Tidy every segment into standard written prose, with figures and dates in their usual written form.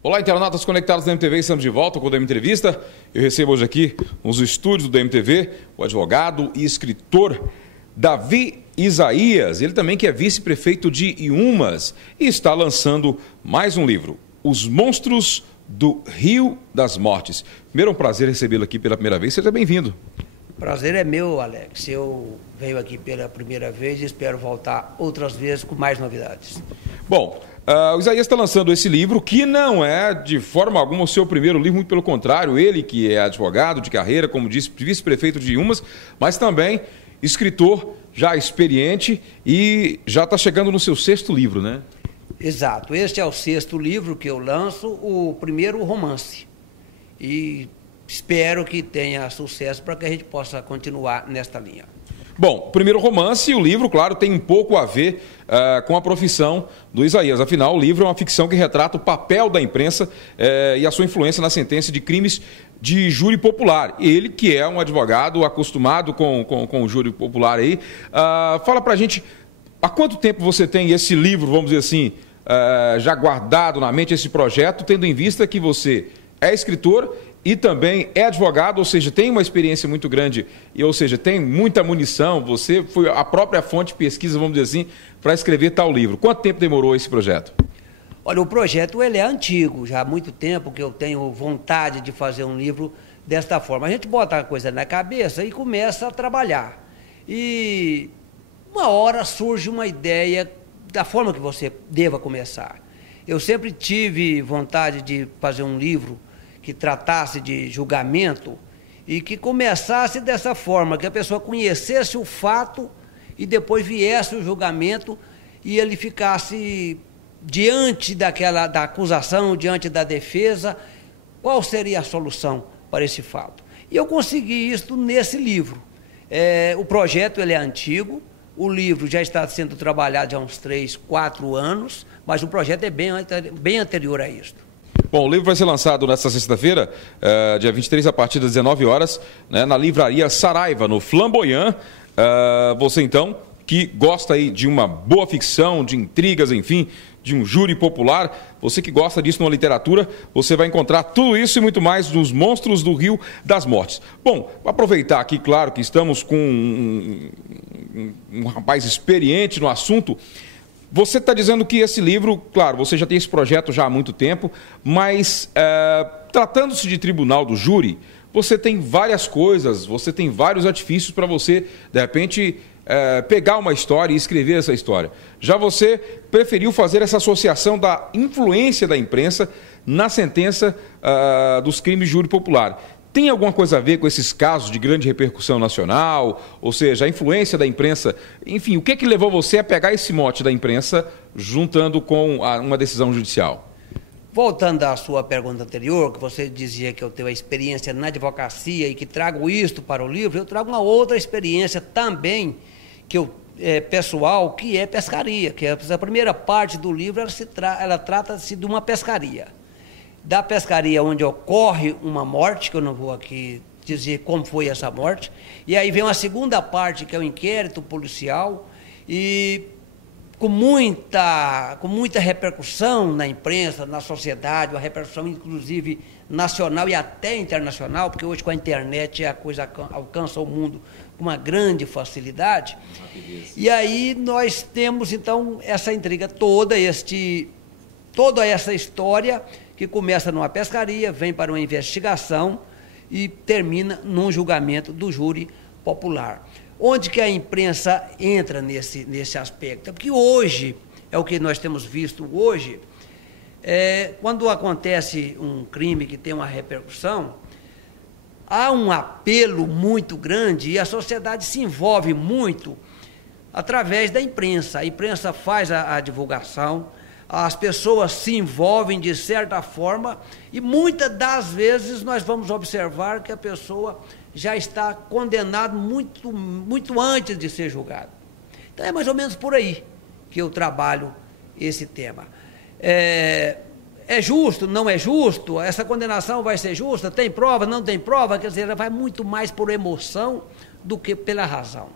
Olá, internautas conectados da MTV, estamos de volta com o DM Entrevista. Eu recebo hoje aqui nos estúdios do MTV o advogado e escritor Davi Isaías, ele também que é vice-prefeito de Inhumas e está lançando mais um livro, Os Monstros do Rio das Mortes. Primeiro, é um prazer recebê-lo aqui pela primeira vez, seja bem-vindo. Prazer é meu, Alex. Eu venho aqui pela primeira vez e espero voltar outras vezes com mais novidades. Bom, o Isaías está lançando esse livro, que não é de forma alguma o seu primeiro livro, muito pelo contrário, ele que é advogado de carreira, como disse, vice-prefeito de Inhumas, mas também escritor já experiente e já está chegando no seu sexto livro, né? Exato, este é o sexto livro que eu lanço, o primeiro romance. E espero que tenha sucesso para que a gente possa continuar nesta linha. Bom, primeiro romance, e o livro, claro, tem um pouco a ver com a profissão do Isaías. Afinal, o livro é uma ficção que retrata o papel da imprensa e a sua influência na sentença de crimes de júri popular. Ele, que é um advogado acostumado com o júri popular aí, fala pra gente, há quanto tempo você tem esse livro, vamos dizer assim, já guardado na mente, esse projeto, tendo em vista que você é escritor e também é advogado, ou seja, tem uma experiência muito grande, ou seja, tem muita munição, você foi a própria fonte de pesquisa, vamos dizer assim, para escrever tal livro. Quanto tempo demorou esse projeto? Olha, o projeto ele é antigo, já há muito tempo que eu tenho vontade de fazer um livro desta forma. A gente bota a coisa na cabeça e começa a trabalhar. E uma hora surge uma ideia da forma que você deva começar. Eu sempre tive vontade de fazer um livro que tratasse de julgamento e que começasse dessa forma, que a pessoa conhecesse o fato e depois viesse o julgamento e ele ficasse diante da acusação, diante da defesa, qual seria a solução para esse fato. E eu consegui isso nesse livro. O projeto ele é antigo, o livro já está sendo trabalhado há uns 3, 4 anos, mas o projeto é bem anterior a isso. Bom, o livro vai ser lançado nesta sexta-feira, dia 23, a partir das 19 horas, né, na livraria Saraiva, no Flamboyant. Você, então, que gosta aí de uma boa ficção, de intrigas, enfim, de um júri popular, você que gosta disso na literatura, você vai encontrar tudo isso e muito mais nos Monstros do Rio das Mortes. Bom, vou aproveitar aqui, claro, que estamos com um rapaz experiente no assunto. Você está dizendo que esse livro, claro, você já tem esse projeto já há muito tempo, mas tratando-se de tribunal do júri, você tem várias coisas, você tem vários artifícios para você, de repente, pegar uma história e escrever essa história. Já você preferiu fazer essa associação da influência da imprensa na sentença dos crimes de júri popular. Tem alguma coisa a ver com esses casos de grande repercussão nacional? Ou seja, a influência da imprensa? Enfim, o que levou você a pegar esse mote da imprensa juntando com uma decisão judicial? Voltando à sua pergunta anterior, que você dizia que eu tenho a experiência na advocacia e que trago isto para o livro, eu trago uma outra experiência também, pessoal, que é pescaria, que a primeira parte do livro ela trata-se de uma pescaria. Da pescaria onde ocorre uma morte, que eu não vou aqui dizer como foi essa morte, e aí vem uma segunda parte, que é o inquérito policial, e com muita repercussão na imprensa, na sociedade, uma repercussão inclusive nacional e até internacional, porque hoje com a internet a coisa alcança o mundo com uma grande facilidade. E aí nós temos então essa intriga toda essa história que começa numa pescaria, vem para uma investigação e termina num julgamento do júri popular. Onde que a imprensa entra nesse aspecto? Porque hoje, é o que nós temos visto hoje, quando acontece um crime que tem uma repercussão, há um apelo muito grande e a sociedade se envolve muito através da imprensa. A imprensa faz a divulgação, as pessoas se envolvem de certa forma e muitas das vezes nós vamos observar que a pessoa já está condenada muito antes de ser julgada. Então é mais ou menos por aí que eu trabalho esse tema. É justo, não é justo? Essa condenação vai ser justa? Tem prova, não tem prova? Quer dizer, ela vai muito mais por emoção do que pela razão.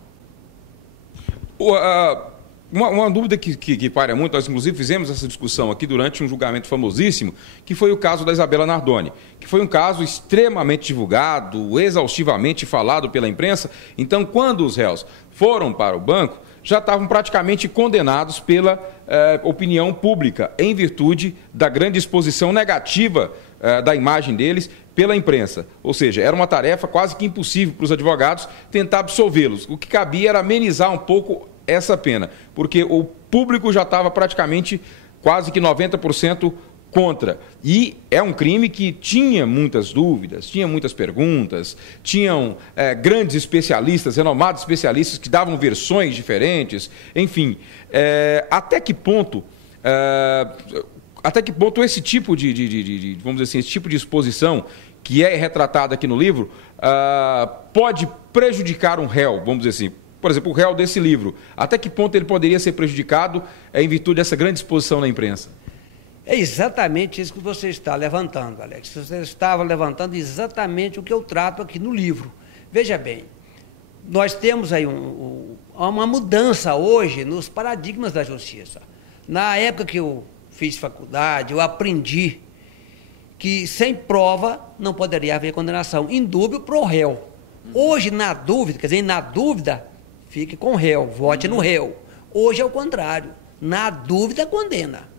uma dúvida que paira muito, nós inclusive fizemos essa discussão aqui durante um julgamento famosíssimo, que foi o caso da Isabela Nardoni, que foi um caso extremamente divulgado, exaustivamente falado pela imprensa. Então, quando os réus foram para o banco, já estavam praticamente condenados pela opinião pública, em virtude da grande exposição negativa da imagem deles pela imprensa. Ou seja, era uma tarefa quase que impossível para os advogados tentar absolvê-los. O que cabia era amenizar um pouco essa pena, porque o público já estava praticamente quase que 90% contra. E é um crime que tinha muitas dúvidas, tinha muitas perguntas, tinham grandes especialistas, renomados especialistas que davam versões diferentes, enfim. Até que ponto esse tipo vamos dizer assim, esse tipo de exposição que é retratada aqui no livro pode prejudicar um réu, vamos dizer assim. Por exemplo, o réu desse livro, até que ponto ele poderia ser prejudicado em virtude dessa grande exposição na imprensa? É exatamente isso que você está levantando, Alex. Você estava levantando exatamente o que eu trato aqui no livro. Veja bem, nós temos aí uma mudança hoje nos paradigmas da justiça. Na época que eu fiz faculdade, eu aprendi que sem prova não poderia haver condenação, indúbio para o réu. Hoje, na dúvida, quer dizer, na dúvida, fique com o réu, vote no réu. Hoje é o contrário, na dúvida, condena.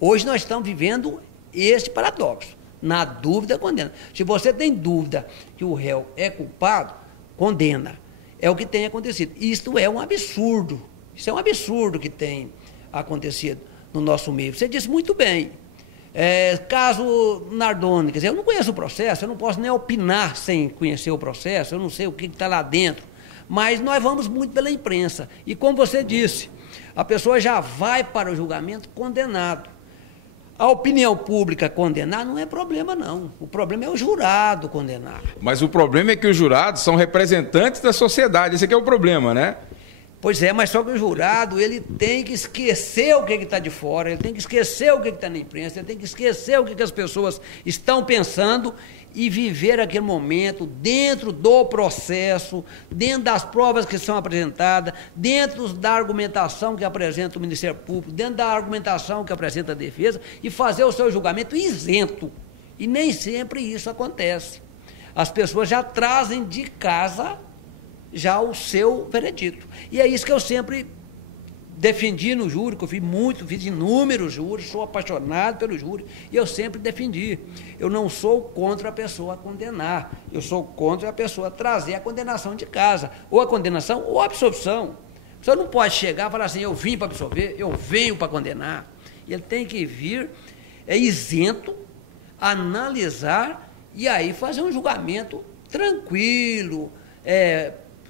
Hoje nós estamos vivendo este paradoxo. Na dúvida, condena. Se você tem dúvida que o réu é culpado, condena. É o que tem acontecido. Isto é um absurdo. Isso é um absurdo que tem acontecido no nosso meio. Você disse muito bem. Caso Nardoni, quer dizer, eu não conheço o processo, eu não posso nem opinar sem conhecer o processo, eu não sei o que está lá dentro. Mas nós vamos muito pela imprensa. E como você disse, a pessoa já vai para o julgamento condenado. A opinião pública condenar não é problema, não. O problema é o jurado condenar. Mas o problema é que os jurados são representantes da sociedade. Esse aqui é o problema, né? Pois é, mas só que o jurado, ele tem que esquecer o que está de fora, ele tem que esquecer o que está na imprensa, ele tem que esquecer o que as pessoas estão pensando e viver aquele momento dentro do processo, dentro das provas que são apresentadas, dentro da argumentação que apresenta o Ministério Público, dentro da argumentação que apresenta a defesa e fazer o seu julgamento isento. E nem sempre isso acontece. As pessoas já trazem de casa já o seu veredito. E é isso que eu sempre defendi no júri, que eu fiz inúmeros júris, sou apaixonado pelo júri, e eu sempre defendi. Eu não sou contra a pessoa condenar, eu sou contra a pessoa trazer a condenação de casa, ou a condenação ou a absolvição. Você não pode chegar e falar assim, eu vim para absolver, eu venho para condenar. Ele tem que vir isento, analisar, e aí fazer um julgamento tranquilo,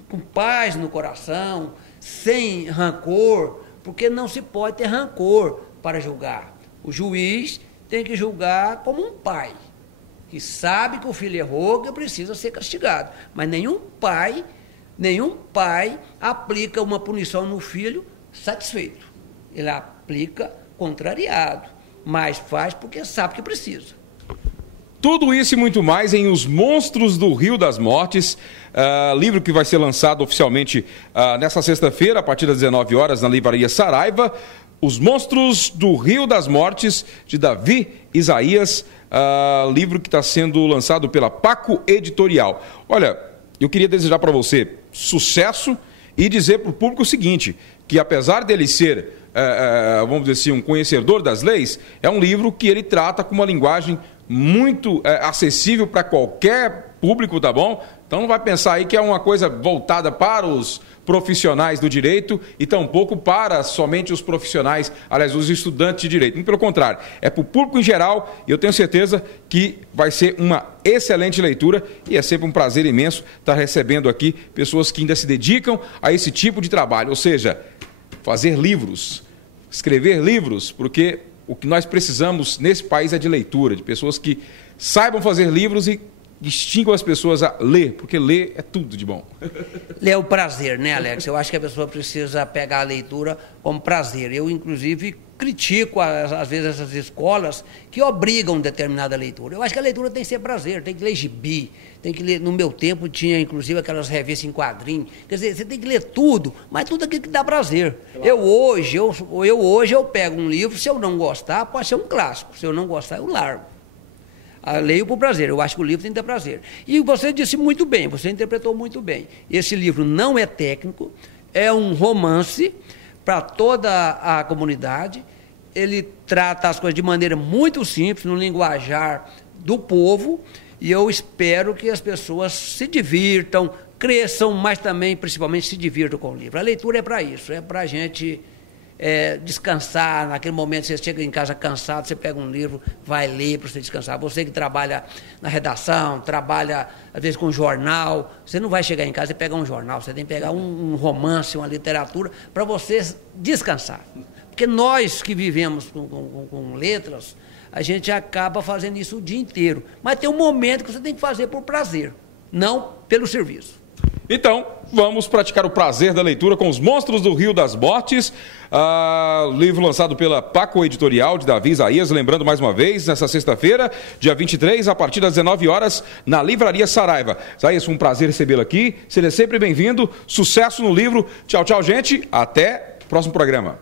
com paz no coração, sem rancor, porque não se pode ter rancor para julgar. O juiz tem que julgar como um pai, que sabe que o filho errou, que precisa ser castigado. Mas nenhum pai aplica uma punição no filho satisfeito. Ele aplica contrariado, mas faz porque sabe que precisa. Tudo isso e muito mais em Os Monstros do Rio das Mortes, livro que vai ser lançado oficialmente nesta sexta-feira, a partir das 19 horas, na livraria Saraiva. Os Monstros do Rio das Mortes, de Davi Isaías, livro que está sendo lançado pela Paco Editorial. Olha, eu queria desejar para você sucesso e dizer para o público o seguinte, que apesar dele ser, vamos dizer assim, um conhecedor das leis, é um livro que ele trata com uma linguagem muito acessível para qualquer público, tá bom? Então não vai pensar aí que é uma coisa voltada para os profissionais do direito e tampouco para somente os profissionais, aliás, os estudantes de direito. Muito pelo contrário, é para o público em geral e eu tenho certeza que vai ser uma excelente leitura e é sempre um prazer imenso estar recebendo aqui pessoas que ainda se dedicam a esse tipo de trabalho, ou seja, fazer livros, escrever livros, porque o que nós precisamos nesse país é de leitura, de pessoas que saibam fazer livros e instigam as pessoas a ler? Porque ler é tudo de bom. Ler é o prazer, né, Alex? Eu acho que a pessoa precisa pegar a leitura como prazer. Eu, inclusive, critico, às vezes, essas escolas que obrigam determinada leitura. Eu acho que a leitura tem que ser prazer, tem que ler gibi, tem que ler... No meu tempo tinha, inclusive, aquelas revistas em quadrinho. Quer dizer, você tem que ler tudo, mas tudo aquilo que dá prazer. Claro. Eu hoje pego um livro, se eu não gostar, pode ser um clássico. Se eu não gostar, eu largo. Eu leio por prazer, eu acho que o livro tem que ter prazer. E você disse muito bem, você interpretou muito bem. Esse livro não é técnico, é um romance para toda a comunidade. Ele trata as coisas de maneira muito simples, no linguajar do povo, e eu espero que as pessoas se divirtam, cresçam, mas também, principalmente, se divirtam com o livro. A leitura é para isso, é para a gente descansar. Naquele momento você chega em casa cansado, você pega um livro, vai ler para você descansar. Você que trabalha na redação, trabalha às vezes com jornal, você não vai chegar em casa e pegar um jornal, você tem que pegar um romance, uma literatura, para você descansar. Porque nós que vivemos com letras, a gente acaba fazendo isso o dia inteiro. Mas tem um momento que você tem que fazer por prazer, não pelo serviço. Então, vamos praticar o prazer da leitura com Os Monstros do Rio das Mortes, livro lançado pela Paco Editorial, de Davi Isaías, lembrando mais uma vez, nessa sexta-feira, dia 23, a partir das 19 horas, na Livraria Saraiva. Isaías, foi um prazer recebê-lo aqui, seja sempre bem-vindo, sucesso no livro, tchau, tchau, gente, até o próximo programa.